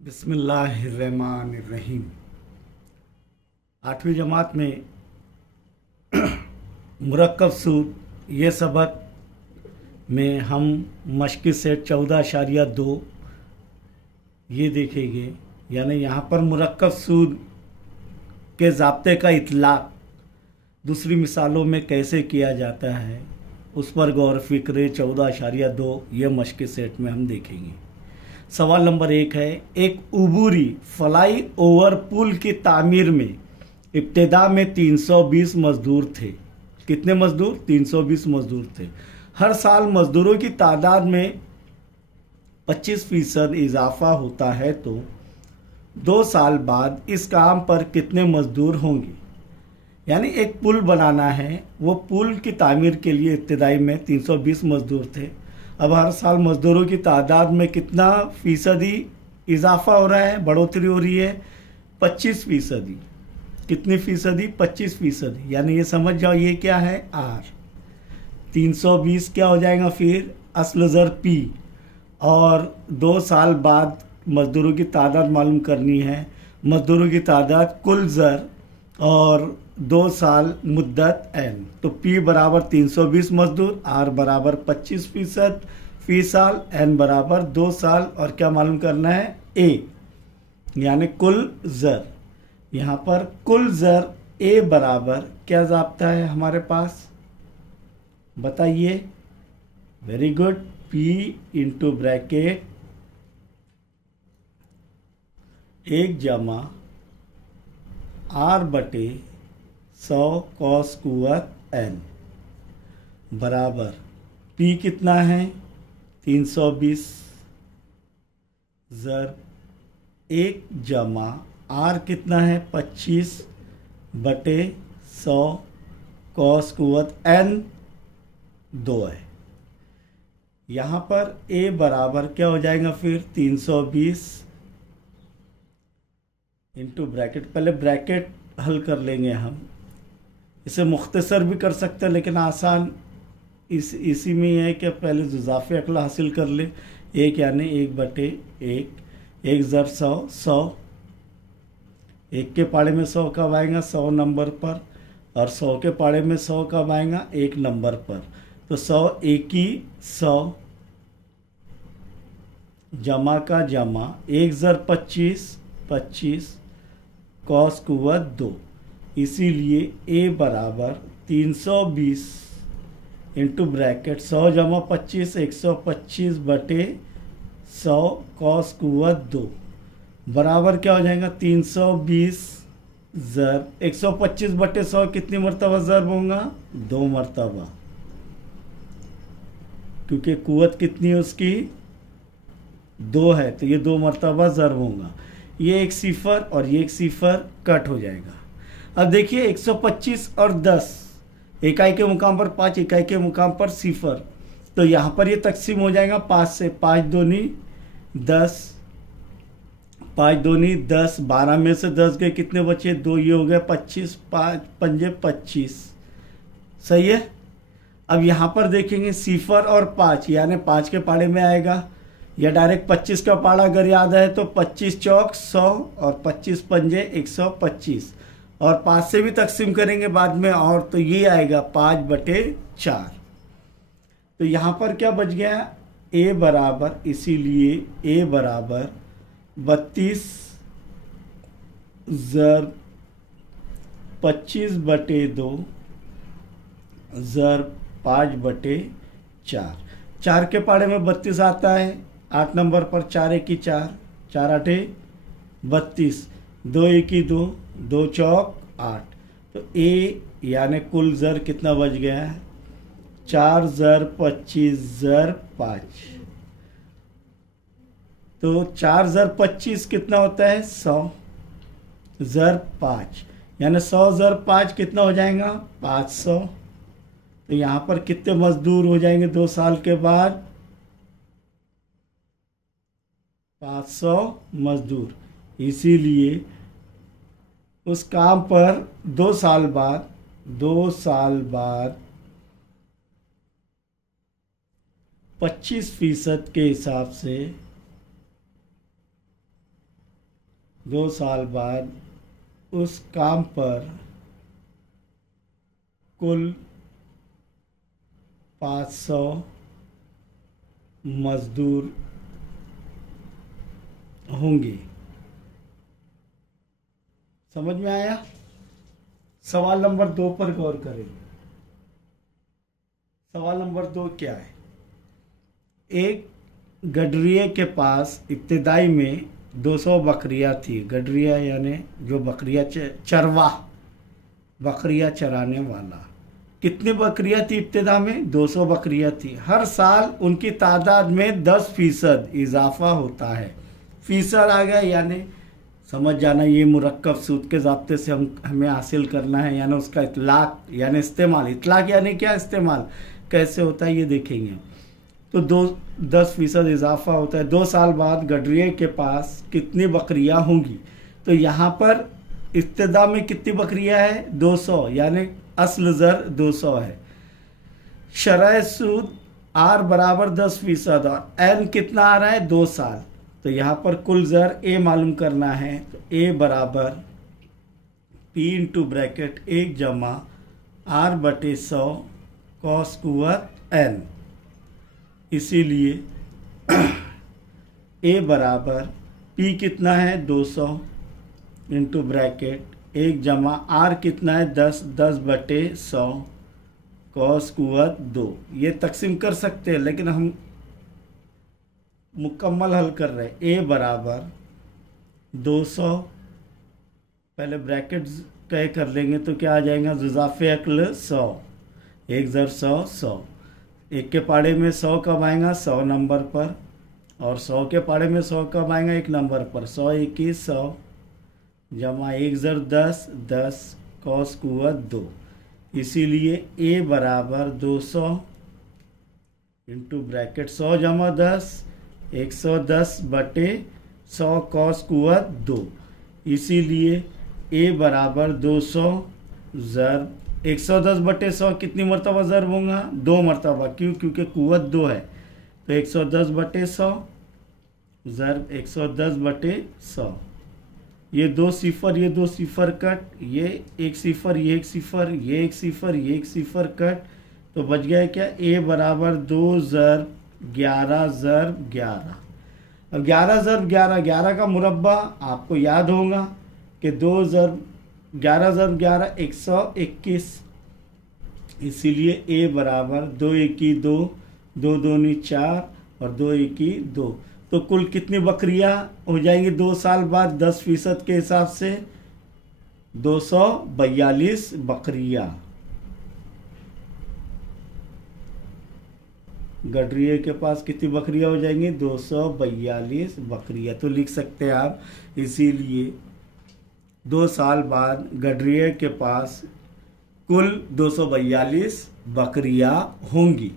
बिस्मिल्लाहिर्रहमानिर्रहीम। 8वीं जमात में मुरक्कब सूद ये सबक में हम मश्क़ी सेट 14.2 ये देखेंगे। यानी यहाँ पर मुरक्कब सूद के ज़ाब्ते का इतलाक़ दूसरी मिसालों में कैसे किया जाता है उस पर गौर फिक्र 14.2 ये मश्क़ी सेट में हम देखेंगे। सवाल नंबर 1 है, एक उबूरी फ्लाई ओवर पुल की तामीर में इब्तिदा में 320 मजदूर थे। कितने मजदूर? 320 मजदूर थे। हर साल मजदूरों की तादाद में 25% इजाफा होता है तो 2 साल बाद इस काम पर कितने मजदूर होंगे? यानी एक पुल बनाना है, वो पुल की तामीर के लिए इब्तिदाई में 320 मजदूर थे। अब हर साल मजदूरों की तादाद में कितना फीसदी इजाफा हो रहा है, बढ़ोतरी हो रही है? 25%। कितनी फीसदी? 25%। यानी ये समझ जाओ ये क्या है? आर। 320 क्या हो जाएगा फिर? असल ज़र पी। और 2 साल बाद मजदूरों की तादाद मालूम करनी है। मजदूरों की तादाद कुल ज़र और 2 साल मुद्दत एन। तो P बराबर 320 मजदूर, R बराबर 25% फी साल, N बराबर 2 साल और क्या मालूम करना है? A यानी कुल ज़र। यहाँ पर कुल ज़र A बराबर क्या ज़ाब्ता है हमारे पास? बताइए। Very good. P into bracket 1 जमा R बटे 100 कॉस कुवत n बराबर P कितना है? 320 ज़र 1 जमा R कितना है? 25 बटे 100 कॉस कुवत n 2 है। यहाँ पर A बराबर क्या हो जाएगा फिर? 320 इंटू ब्रैकेट, पहले ब्रैकेट हल कर लेंगे हम। इसे मुख्तसर भी कर सकते हैं लेकिन आसान इसी में है कि पहले जुज़ाफ़े अकला हासिल कर ले। 1 यानी 1 बटे 1, 1 ज़र 100, 100 1 के पाड़े में 100 कब आएगा? 100 नंबर पर। और 100 के पाड़े में 100 कब आएगा? 1 नंबर पर। तो 100 1 100 जमा का जमा 1 ज़र 25, 25 कॉस कुवत 2। इसीलिए A बराबर 320 इंटू ब्रैकेट 100 जमा 25 125 बटे 100 कॉस कुवत 2 बराबर क्या हो जाएगा? 320 ज़र 125 बटे 100 कितनी मरतबा ज़र होगा? 2 मरतबा, क्योंकि कुवत कितनी है उसकी? 2 है तो ये 2 मरतबा ज़र होगा। ये एक सिफर और ये एक सिफर कट हो जाएगा। अब देखिए 125 और 10, इकाई के मुकाम पर 5, इकाई के मुकाम पर सिफर, तो यहाँ पर ये तकसीम हो जाएगा 5 से। 5 दूनी 10, 5 दूनी 10, 12 में से 10 गए, कितने बचे? 2, ये हो गया 25, 5 पंजे 25। सही है। अब यहाँ पर देखेंगे सिफर और 5 यानी 5 के पाड़े में आएगा या डायरेक्ट 25 का पाड़ा अगर याद है तो 25 चौक 100 और 25 पंजे 125 और 5 से भी तकसीम करेंगे बाद में, और तो ये आएगा 5 बटे 4। तो यहाँ पर क्या बच गया? A बराबर, इसीलिए A बराबर 32 ज़र 25 बटे 2 ज़र 5 बटे 4। 4 के पाड़े में 32 आता है 8 नंबर पर। 4 1 4, 4 8 32, 2 1 2, 2 चौक 8। तो A यानी कुल ज़र कितना बच गया है? 4 ज़र 25 ज़र 5। तो 4 ज़र 25 कितना होता है? 100 ज़र 5 यानी 100 ज़र 5 कितना हो जाएगा? 500। तो यहाँ पर कितने मजदूर हो जाएंगे 2 साल के बाद? 500 मजदूर। इसीलिए उस काम पर 2 साल बाद 25% के हिसाब से 2 साल बाद उस काम पर कुल 500 मजदूर होंगे। समझ में आया? सवाल नंबर 2 पर गौर करेंगे। सवाल नंबर 2 क्या है? एक गडरिये के पास इब्तिदाई में 200 बकरियां थी। गडरिया यानी जो बकरियां चरवाह, बकरियां चराने वाला। कितनी बकरियां थी इब्तिदा में? 200 बकरियां थी। हर साल उनकी तादाद में 10% इजाफा होता है। फीसद आ गया, यानी समझ जाना, ये मुरक्कब सूद के ज़ाब्ते से हमें हासिल करना है, यानी उसका इतलाक यानी इस्तेमाल। इतलाक यानी क्या? इस्तेमाल कैसे होता है ये देखेंगे। तो 10% इजाफा होता है। 2 साल बाद गडरिये के पास कितनी बकरियां होंगी? तो यहाँ पर इब्तिदा में कितनी बकरियां है? 200, यानी असल ज़र 200 है। शरह सूद आर बराबर 10% और एन कितना आ रहा है? 2 साल। तो यहाँ पर कुल ज़र ए मालूम करना है। तो ए बराबर पी इंटू ब्रैकेट 1 जमा आर बटे 100 कॉस कुवत एन। इसीलिए ए बराबर पी कितना है? 200 इंटू ब्रैकेट 1 जमा आर कितना है? 10 बटे 100 कॉस कुवत 2। ये तकसीम कर सकते हैं, लेकिन हम मुकम्मल हल कर रहे हैं। ए बराबर 200, पहले ब्रैकेट तय कर लेंगे तो क्या आ जाएगा? जुज़ाफ़े अक्ल 100, 1 ज़र 100, 100। 1 के पाड़े में 100 कब आएगा? 100 नंबर पर। और 100 के पाड़े में 100 कब आएगा? 1 नंबर पर। 100 21 100 जमा 1 ज़र 10, 10 कॉस कुवत 2। इसीलिए ए बराबर 200 इंटू ब्रैकेट 100 जमा 10 110 बटे 100 कॉस कुवत 2। इसीलिए ए बराबर 200 ज़र 110 बटे 100 कितनी मरतबा ज़रब होगा? 2 मरतबा। क्यों? क्योंकि कुवत 2 है। तो 110 बटे 100 ज़रब 110 बटे 100। ये 2 सिफर, ये 2 सिफर कट, ये 1 सिफर, ये 1 सिफर, ये 1 सिफर, ये 1 सिफर कट। तो बच गया क्या? ए बराबर 2 ज़रब 11 ज़रब 11। अब 11 ज़रब 11, 11 का मुरब्बा आपको याद होगा कि 2 ज़रब 11 ज़रब 11 121। इसीलिए ए बराबर 2 1 2, 2 2 4 और 2 1 2। तो कुल कितनी बकरियां हो जाएंगी 2 साल बाद? 10% के हिसाब से 242 बकरियां। गडरिये के पास कितनी बकरियां हो जाएंगी? 242 बकरियां। तो लिख सकते हैं आप, इसीलिए 2 साल बाद गडरिये के पास कुल 242 बकरियां होंगी।